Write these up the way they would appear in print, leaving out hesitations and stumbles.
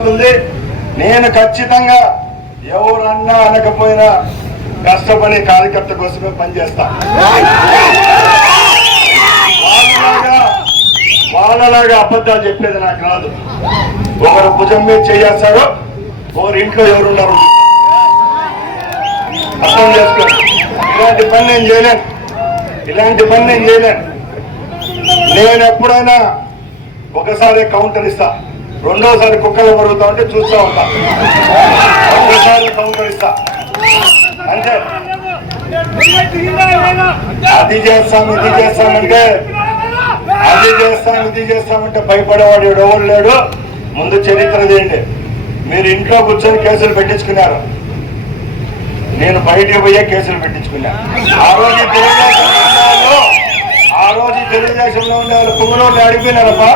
నేను ఖచ్చితంగా ఎవరన్నా అనకపోయినా కష్టపడి కార్యకర్త కోసమే పనిచేస్తా. వాళ్ళలాగా అబద్ధాలు చెప్పేది నాకు రాదు. ఒకరు భుజం మీద చేయేస్తారో ఒకరు ఇంట్లో ఎవరున్నారు అర్థం చేసుకోండి. ఇలాంటి పని నేను చేయలేను. నేను ఎప్పుడైనా ఒకసారి కౌంటర్ ఇస్తా, రెండోసారి కుక్కలు మరుగుతా ఉంటే చూస్తా ఉంటా, ఒకసారి కౌంటర్ ఇస్తా అంటే అది చేస్తామంటే భయపడేవాడు ఎవరు లేడు. ముందు చరిత్ర చేయండి. మీరు ఇంట్లో కూర్చొని కేసులు పెట్టించుకున్నారు, నేను బయటికి పోయే కేసులు పెట్టించుకున్నా. ఆ రోజు తెలుగుదేశంలో ఉండే వాళ్ళు కుమ్మరోళ్ళు అడిగిపోయినారబ్బా,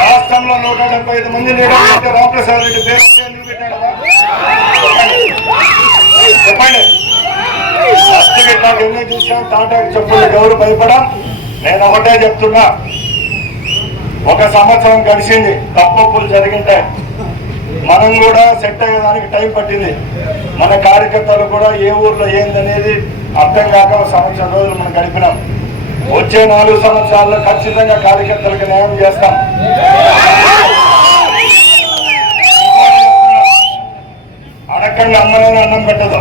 రాష్ట్రంలో 175 మంది లీడర్లు ఉంటే రామప్రసాద్ రెడ్డి పేరు ఎందుకు పెట్టాడబ్బా చెప్పండి. ఫస్ట్ నాకు ఎన్ని చూసాం, టాటాకి చెప్పులు ఎవరు భయపడా. నేను ఒకటే చెప్తున్నా, 1 సంవత్సరం గడిచింది, తప్పులు జరిగింటే మనం కూడా సెట్ అయ్యేదానికి టైం పట్టింది. మన కార్యకర్తలు కూడా ఏ ఊర్లో ఏందనేది అర్థం కాక 1 సంవత్సరం రోజులు మనం గడిపినాం. వచ్చే 4 సంవత్సరాల్లో ఖచ్చితంగా కార్యకర్తలకు న్యాయం చేస్తాం. అడగండి, అమ్మనైనా అన్నం పెట్టదు.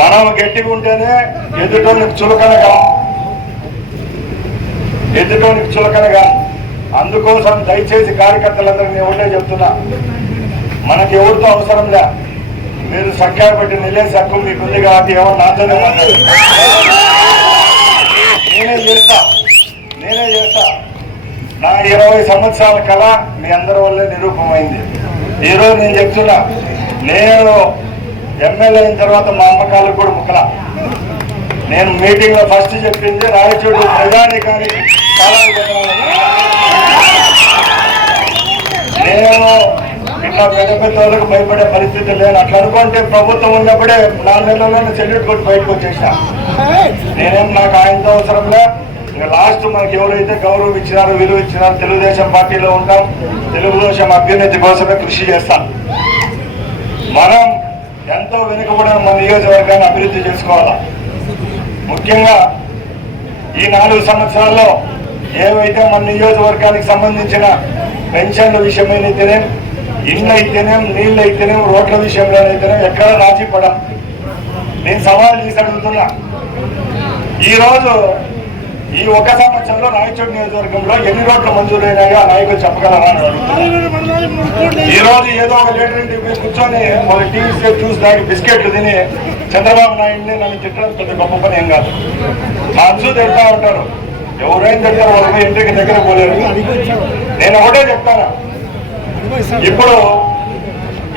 మనం గట్టిగా ఉంటేనే ఎదుటోనికి చులకనగా. అందుకోసం దయచేసి కార్యకర్తలందరికీ ఒకటే చెప్తున్నా, మనకి ఎవరితో అవసరం లే. మీరు సంఖ్య పెట్టి నిలేసి హక్కు మీకుంది కాబట్టి ఎవరు నాతోనే మాట్లాడు. నేనే చేస్తా. నా 20 సంవత్సరాల కళ మీ అందరి వల్లే నిరూపమైంది. ఈరోజు నేను చెప్తున్నా, నేను ఎమ్మెల్యే అయిన తర్వాత మా అమ్మకాలకు కూడా ముక్కల. నేను మీటింగ్ లో ఫస్ట్ చెప్పింది రాయచోటి ప్రజానికానికి నేను ఇట్లా పెద్ద వాళ్ళకు భయపడే పరిస్థితి లేదు. అట్లా అనుకుంటే ప్రభుత్వం ఉన్నప్పుడే 4 నెలల్లోనే సెల్యూట్ కొట్టి బయటకు వచ్చేసా. నేనేం నాకు ఆయనతో అవసరంలే. ఇంకా లాస్ట్ మనకి ఎవరైతే గౌరవం ఇచ్చినారో, విలువ ఇచ్చినారో, తెలుగుదేశం పార్టీలో ఉంటాం. తెలుగుదేశం అభ్యున్నతి కోసమే కృషి చేస్తాం. మనం ఎంతో వెనుకబడిన మన నియోజకవర్గాన్ని అభివృద్ధి చేసుకోవాలా. ముఖ్యంగా ఈ 4 సంవత్సరాల్లో ఏవైతే మన నియోజకవర్గానికి సంబంధించిన పెన్షన్ల విషయమైనైతేనే, ఇండ్లు అయితేనేం, నీళ్ళు అయితేనేం, రోడ్ల విషయంలోనైతేనే ఎక్కడ రాజీ పడా. నేను సవాల్ చేసి అడుగుతున్నా, ఈరోజు ఈ 1 సంవత్సరంలో రాయచోటి నియోజకవర్గంలో ఎన్ని రోడ్లు మంజూరైనాయో ఆ నాయకులు చెప్పగలరా అని అడుగుతున్నా. ఈ రోజు ఏదో ఒక లీటర్ ఇంటికి కూర్చొని ఒక టీవీ చూసి దానికి బిస్కెట్లు తిని చంద్రబాబు నాయుడిని నన్ను తిట్టడం పెద్ద గొప్ప పని ఏం కాదు. మనసు తిడతా ఉంటారు, ఎవరైనా తిడతారు, వాళ్ళ ఇంటికి దగ్గర పోలేరు. నేను ఒకటే చెప్తాను, ఇప్పుడు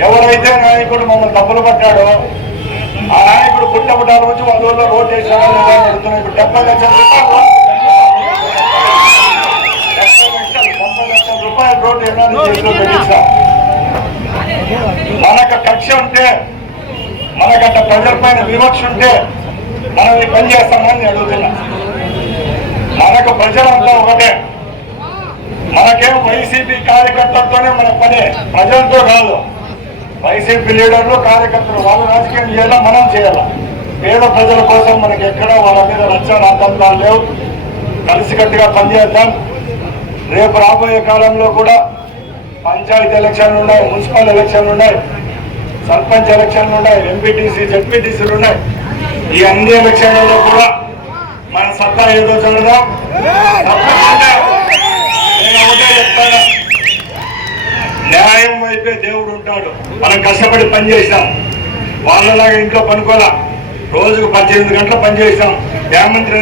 ఎవరైతే నాయకుడు మమ్మల్ని తప్పులు పట్టాడో ఆ నాయకుడు పుట్టబడ్డాల నుంచి వాళ్ళ ఊళ్ళో రోడ్ వేసాడో అడుగుతున్నాయి. ఇప్పుడు 70 లక్షల రూపాయలు రోడ్డు చేతిలో పెట్టించా. మనకు కక్ష ఉంటే, మనకంట ప్రజల పైన వివక్ష ఉంటే మనం ఈ పని చేస్తామని అడుగుతున్నా. మనకు ప్రజలంతా ఒకటే. మనకేం వైసీపీ కార్యకర్తలతోనే మన పని, ప్రజలతో కాదు. వైసీపీ లీడర్లు, కార్యకర్తలు వాళ్ళు రాజకీయం చేయాలా, మనం చేయాలా. పేద ప్రజల కోసం మనకి ఎక్కడ వాళ్ళ మీద రక్షణాతంత్రాలు లేవు. కలిసికట్టుగా పనిచేద్దాం. రేపు రాబోయే కాలంలో కూడా పంచాయతీ ఎలక్షన్లు ఉన్నాయి, మున్సిపల్ ఎలక్షన్లు ఉన్నాయి, సర్పంచ్ ఎలక్షన్లు ఉన్నాయి, ఎంపీటీసీ, జెడ్పీటీసీలు ఉన్నాయి. ఈ అన్ని ఎలక్షన్లలో కూడా మన సత్తా ఏదో చూడదాం. నేను ఒకటే చెప్తాను, న్యాయం వైపే దేవుడు ఉంటాడు. మనం కష్టపడి పని చేసినాం, వాళ్ళలాగా ఇంట్లో పనుకోలా. రోజుకు 18 గంటలు పని చేసినాం. న్యాయమంత్రి